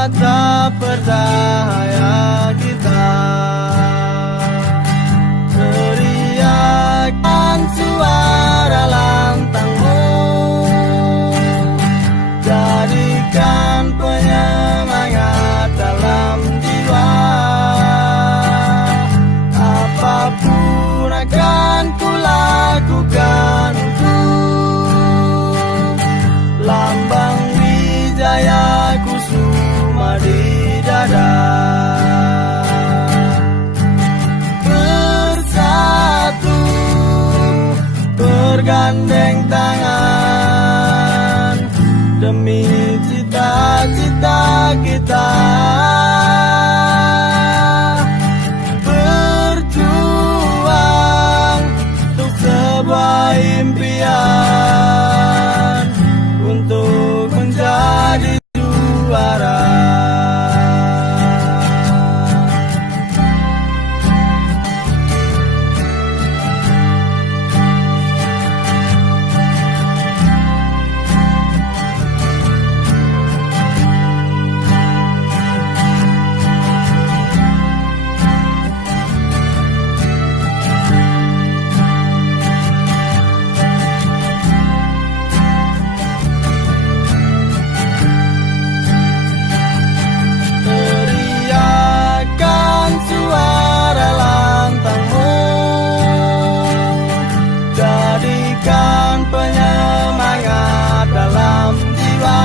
tatap berdaya kita. Teriakan suara lantangmu, jadikan penyemangat dalam jiwa. Apapun akan kulakukan untuk lambang wijaya kusuma di dada. Bersatu bergandeng tangan demi cita-cita kita. Berjuang untuk sebuah impian, untuk menjadi juara. Jadikan penyemangat dalam jiwa.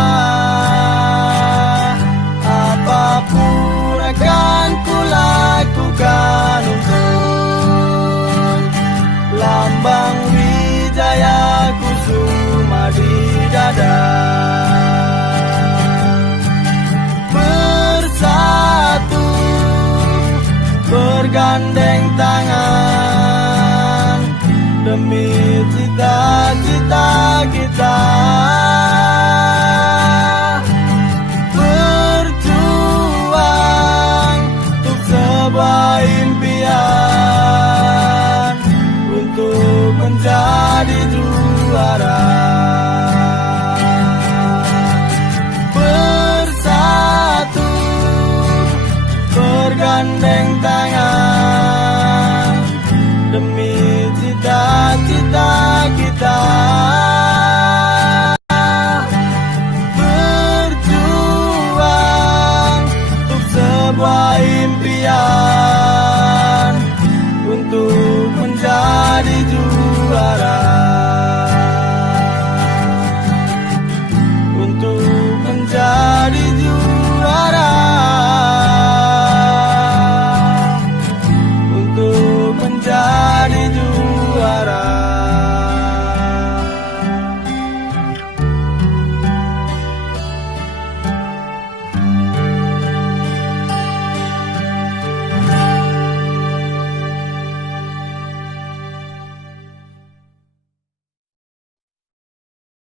Apapun akan kulakukan untuk lambang wijaya kusuma di dada. Bersatu bergandeng tangan demi cita-cita kita.